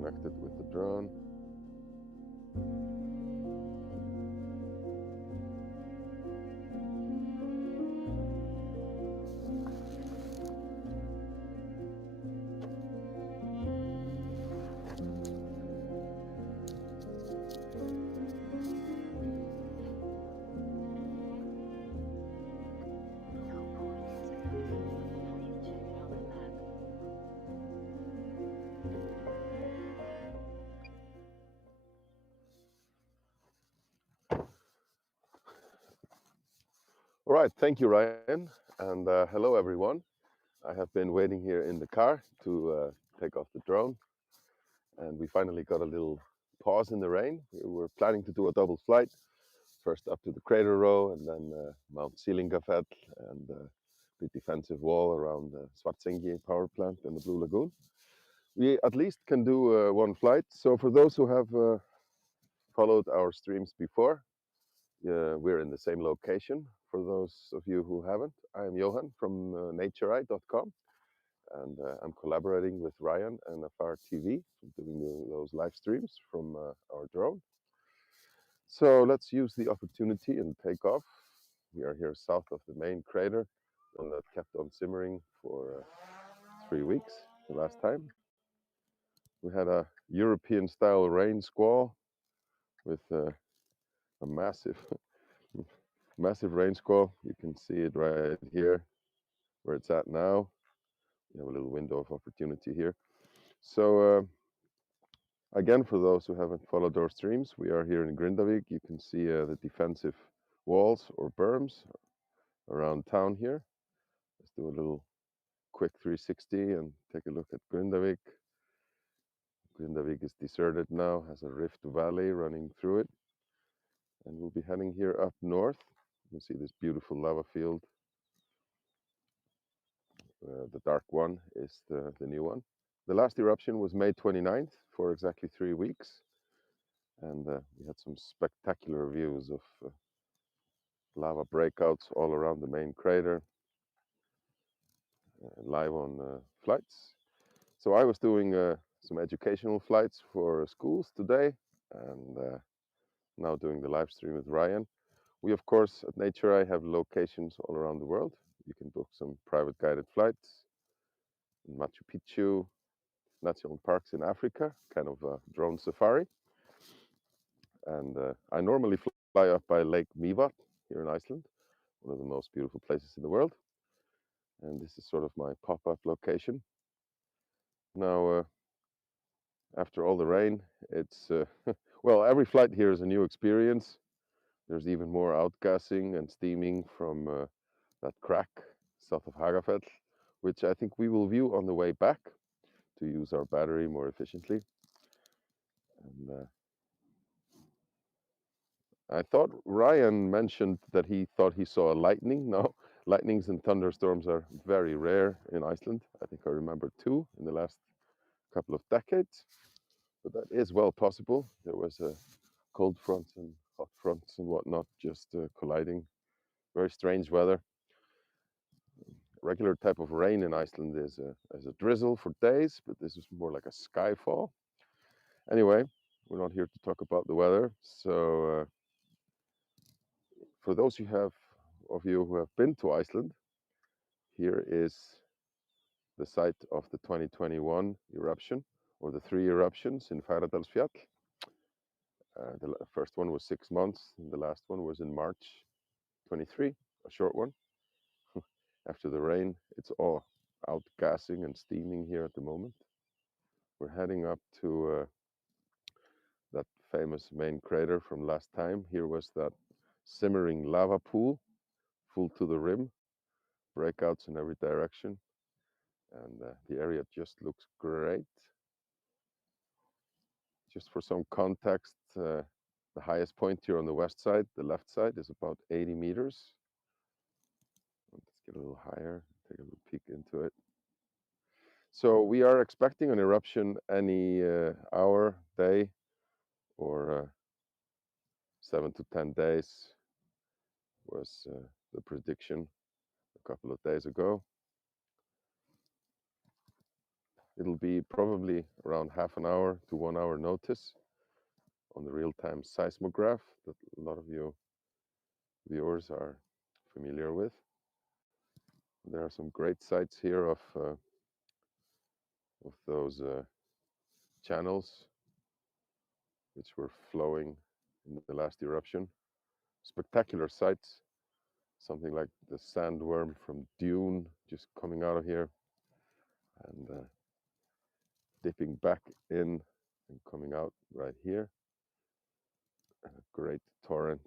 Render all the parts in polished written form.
connected with the drone. All right, thank you, Ryan, and hello, everyone. I have been waiting here in the car to take off the drone, and we finally got a little pause in the rain. We were planning to do a double flight, first up to the crater row, and then Mount Seelingafell and the defensive wall around the Svartsengi power plant and the Blue Lagoon. We at least can do one flight. So for those who have followed our streams before, we're in the same location. For those of you who haven't, I am Johan from NatureEye.com, and I'm collaborating with Ryan and AfarTV, doing those live streams from our drone. So let's use the opportunity and take off. We are here south of the main crater, and that kept on simmering for 3 weeks the last time. We had a European-style rain squall with a massive massive rain squall. You can see it right here where it's at now. We have a little window of opportunity here. So again, for those who haven't followed our streams, we are here in Grindavik. You can see the defensive walls or berms around town here. Let's do a little quick 360 and take a look at Grindavik. Grindavik is deserted now, has a rift valley running through it. And we'll be heading here up north. You can see this beautiful lava field. The dark one is the new one. The last eruption was May 29th for exactly 3 weeks. And we had some spectacular views of lava breakouts all around the main crater, live on flights. So I was doing some educational flights for schools today, and now doing the live stream with Ryan. We, of course, at NatureEye have locations all around the world. You can book some private guided flights in Machu Picchu, national parks in Africa, kind of a drone safari. And I normally fly up by Lake Mývatn here in Iceland, one of the most beautiful places in the world. And this is sort of my pop-up location. Now, after all the rain, it's, well, every flight here is a new experience. There's even more outgassing and steaming from that crack south of Hagafell, which I think we will view on the way back to use our battery more efficiently. And I thought Ryan mentioned that he thought he saw lightning. No, lightnings and thunderstorms are very rare in Iceland. I think I remember 2 in the last couple of decades, but that is well possible. There was cold fronts and hot fronts and whatnot just colliding. Very strange weather. Regular type of rain in Iceland is a drizzle for days, but this is more like a skyfall. Anyway, we're not here to talk about the weather. So for those of you who have been to Iceland, here is the site of the 2021 eruption, or the 3 eruptions in Fagradalsfjall. The first one was 6 months, and the last one was in March 23, a short one. After the rain, it's all outgassing and steaming here at the moment. We're heading up to that famous main crater from last time. Here was that simmering lava pool, full to the rim, breakouts in every direction. And the area just looks great. Just for some context, the highest point here on the west side, the left side, is about 80 meters. Let's get a little higher, take a little peek into it. So we are expecting an eruption any hour, day, or 7 to 10 days was the prediction a couple of days ago. it'll be probably around half an hour to 1 hour notice on the real-time seismograph that a lot of you viewers are familiar with. There are some great sights here of those channels which were flowing in the last eruption. Spectacular sights, something like the sandworm from Dune just coming out of here and dipping back in and coming out right here. A great torrent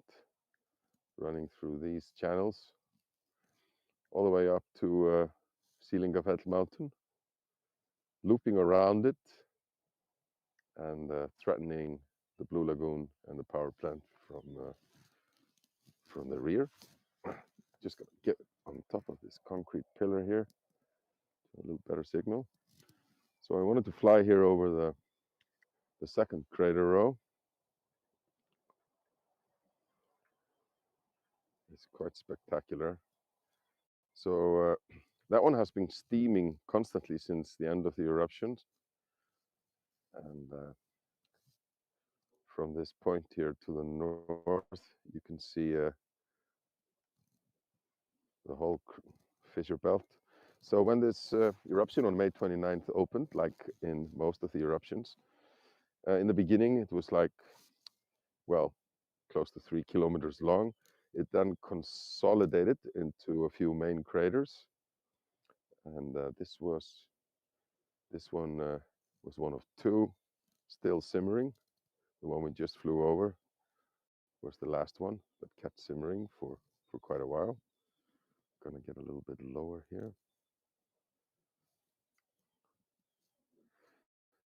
running through these channels all the way up to Sýlingarfell mountain, looping around it and threatening the Blue Lagoon and the power plant from the rear. Just gonna get on top of this concrete pillar here, a little better signal. So I wanted to fly here over the second crater row. It's quite spectacular. So that one has been steaming constantly since the end of the eruptions. And from this point here to the north, you can see the whole fissure belt. So when this eruption on May 29th opened, like in most of the eruptions, in the beginning it was like, well, close to 3 kilometers long. It then consolidated into a few main craters, and this one was one of two still simmering. The one we just flew over was the last one that kept simmering for quite a while. Gonna get a little bit lower here.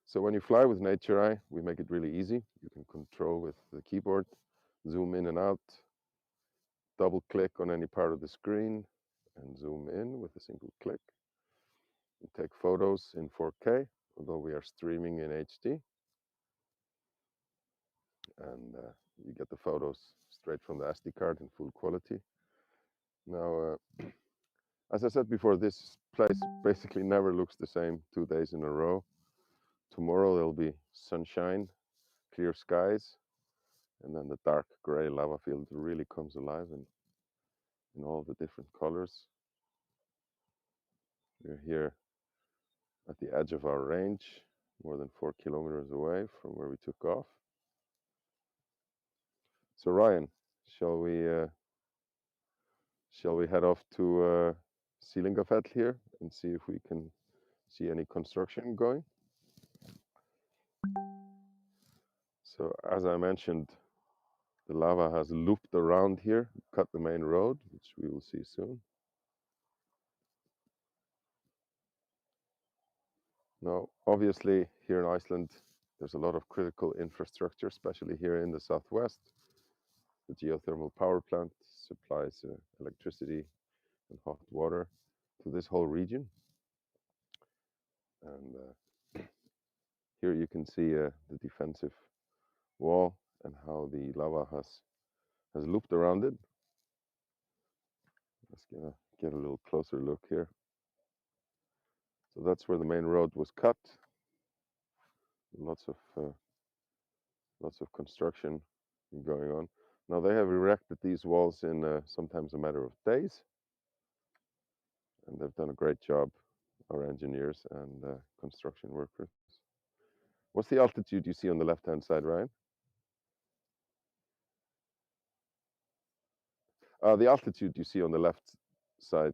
So when you fly with NatureEye, we make it really easy. You can control with the keyboard, zoom in and out, double click on any part of the screen and zoom in with a single click. You take photos in 4K, although we are streaming in HD. And you get the photos straight from the SD card in full quality. Now, as I said before, this place basically never looks the same 2 days in a row. Tomorrow there'll be sunshine, clear skies, and then the dark gray lava field really comes alive in all the different colors. We're here at the edge of our range, more than 4 kilometers away from where we took off. So Ryan, shall we head off to Sýlingarfell here and see if we can see any construction going? So as I mentioned, the lava has looped around here, cut the main road, which we will see soon. Now, obviously, here in Iceland, there's a lot of critical infrastructure, especially here in the southwest. The geothermal power plant supplies electricity and hot water to this whole region. And here you can see the defensive wall and how the lava has looped around it. Let's get a little closer look here. So that's where the main road was cut. Lots of construction going on. Now they have erected these walls in sometimes a matter of days, and they've done a great job, our engineers and construction workers. What's the altitude you see on the left-hand side, Ryan? The altitude you see on the left side.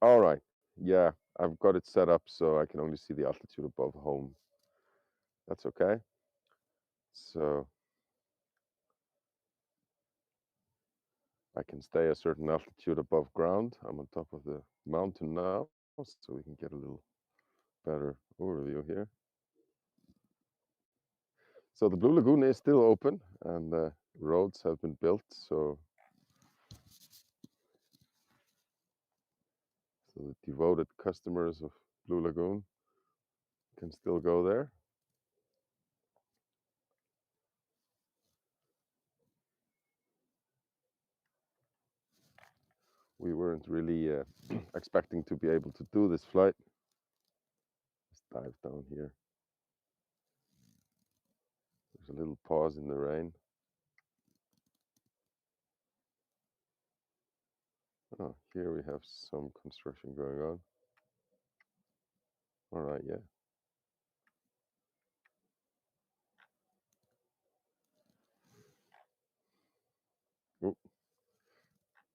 All right. Yeah, I've got it set up so I can only see the altitude above home. That's okay. So I can stay a certain altitude above ground. I'm on top of the mountain now, so we can get a little better overview here. So the Blue Lagoon is still open and roads have been built, so the devoted customers of Blue Lagoon can still go there. we weren't really expecting to be able to do this flight. Let's dive down here. There's a little pause in the rain. Oh, here we have some construction going on. All right, yeah. Oh,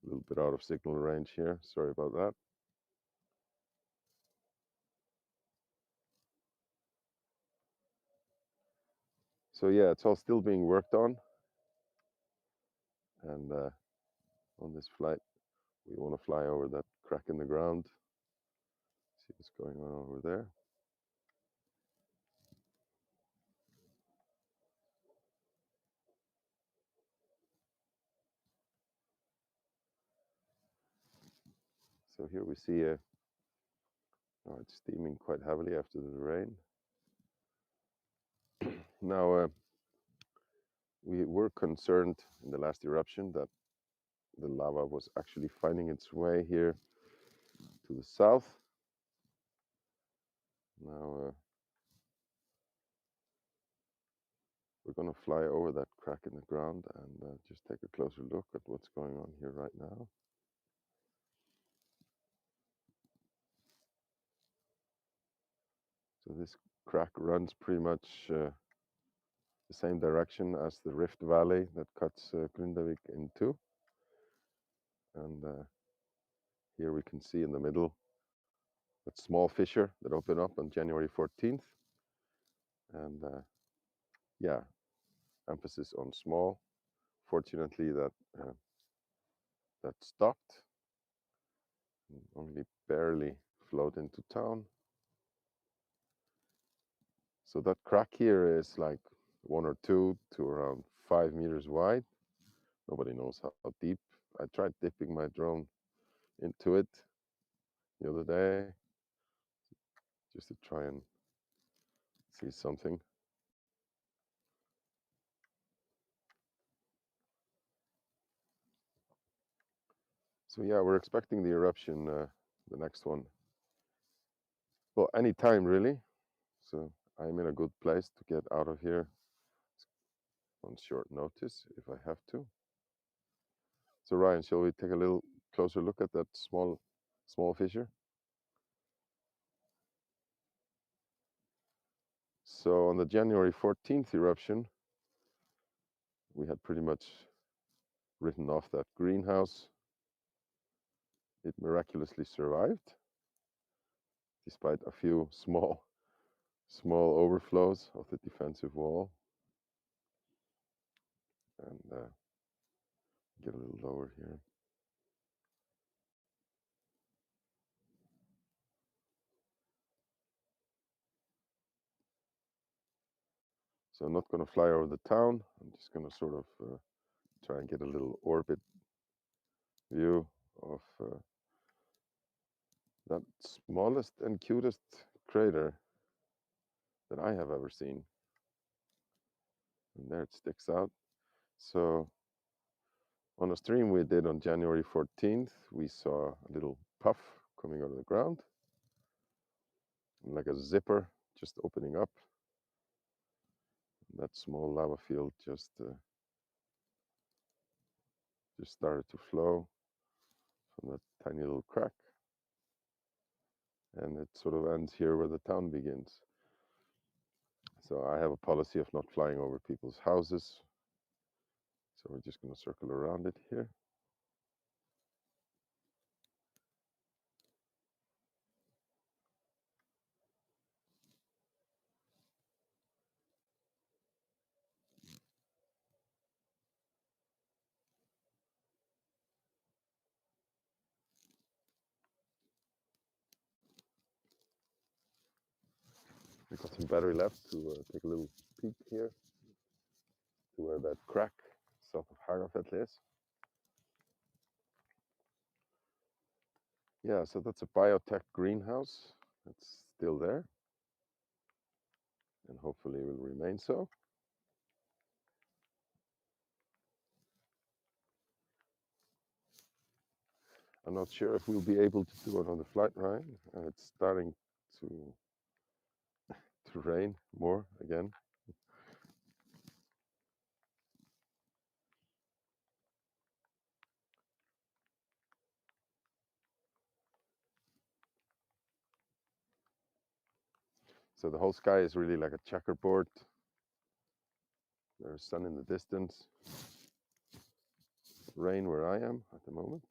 a little bit out of signal range here. Sorry about that. So yeah, it's all still being worked on. And on this flight, we want to fly over that crack in the ground. See what's going on over there. So here we see oh, it's steaming quite heavily after the rain. Now, we were concerned in the last eruption that the lava was actually finding its way here to the south. Now, we're going to fly over that crack in the ground and just take a closer look at what's going on here right now. So this crack runs pretty much the same direction as the Rift Valley that cuts Grindavik in two. And here we can see in the middle that small fissure that opened up on January 14th. And yeah, emphasis on small. Fortunately, that stopped and only barely flowed into town. So that crack here is like 1 or 2 to around 5 meters wide. Nobody knows how deep. I tried dipping my drone into it the other day just to try and see something. So yeah, we're expecting the eruption, the next one. Well, any time really. So I'm in a good place to get out of here on short notice if I have to. So Ryan, shall we take a little closer look at that small fissure? So on the January 14th eruption, we had pretty much written off that greenhouse. It miraculously survived, despite a few small overflows of the defensive wall. And get a little lower here. So I'm not going to fly over the town. I'm just going to sort of try and get a little orbit view of that smallest and cutest crater that I have ever seen. And there it sticks out. So on a stream we did on January 14th, we saw a little puff coming out of the ground, like a zipper just opening up. That small lava field just started to flow from that tiny little crack. And it sort of ends here where the town begins. So I have a policy of not flying over people's houses. So we're just going to circle around it here. We've got some battery left to take a little peek here to where that crack south of Hagafell is. Yeah, so that's a biotech greenhouse. It's still there and hopefully will remain so. I'm not sure if we'll be able to do another flight, Ryan. It's starting to rain more again. So the whole sky is really like a checkerboard. There's sun in the distance, rain where I am at the moment.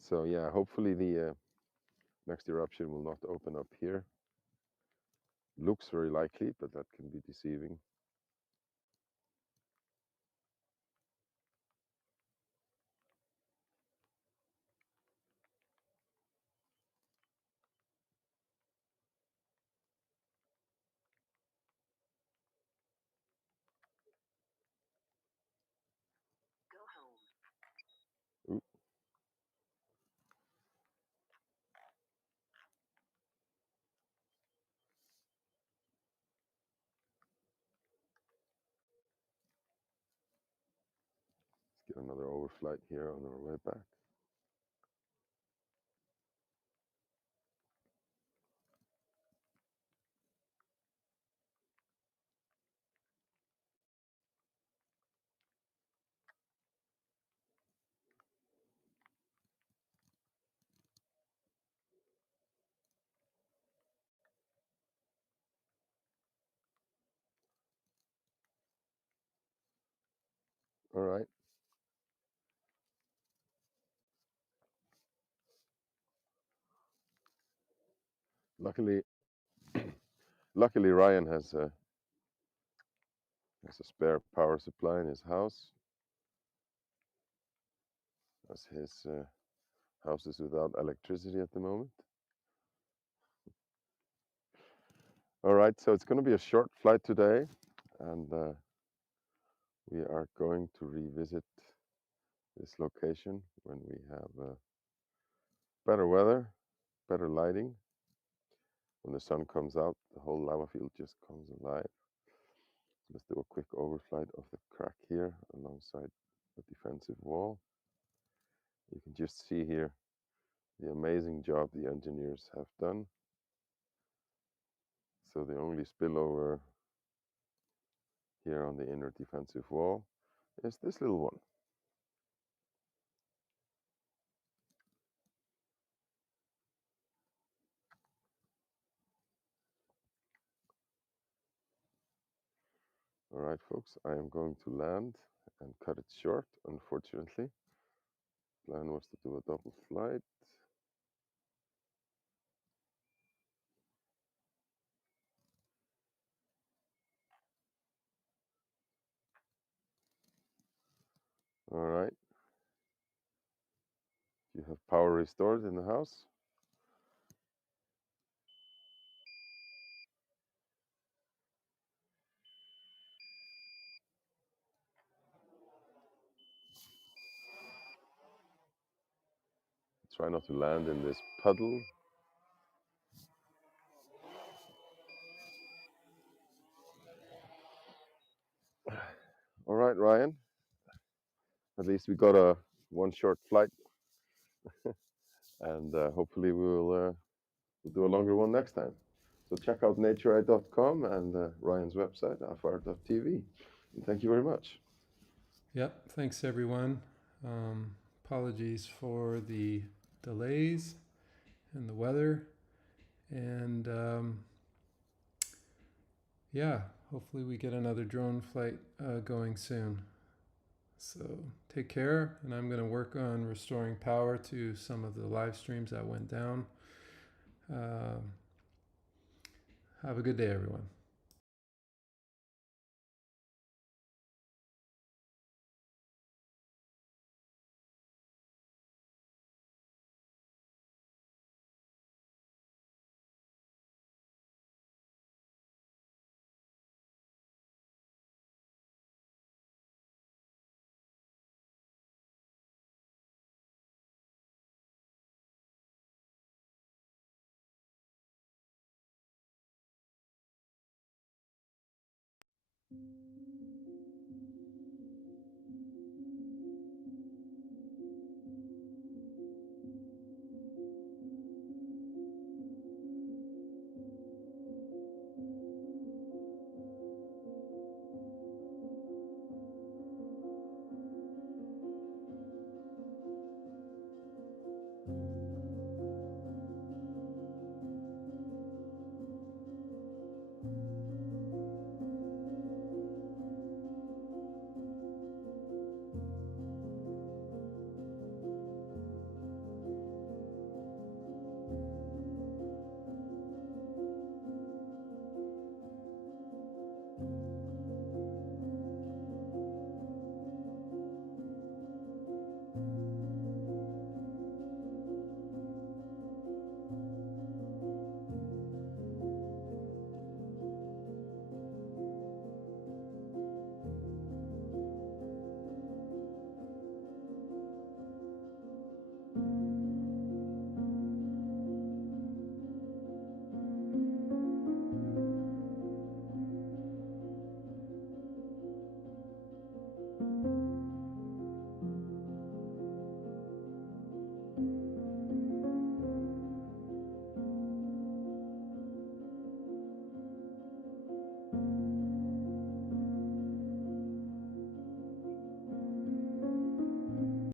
So yeah, hopefully the next eruption will not open up here. Looks very likely, but that can be deceiving. Ooh, let's get another overflight here on our way back. All right. Luckily, luckily Ryan has a spare power supply in his house, as his house is without electricity at the moment. All right, so it's going to be a short flight today, and we are going to revisit this location when we have better weather, better lighting. When the sun comes out, the whole lava field just comes alive. So let's do a quick overflight of the crack here alongside the defensive wall. You can just see here the amazing job the engineers have done. So the only spillover here on the inner defensive wall is this little one. All right, folks, I am going to land and cut it short, unfortunately. Plan was to do a double flight. All right. You have power restored in the house. Try not to land in this puddle. All right, Ryan. At least we got a one short flight, and hopefully we'll do a longer one next time. So check out NatureEye.com and Ryan's website, AfarTV. And thank you very much. Yep, thanks everyone. Apologies for the delays and the weather. And yeah, hopefully we get another drone flight going soon. So take care, and I'm going to work on restoring power to some of the live streams that went down. Have a good day, everyone.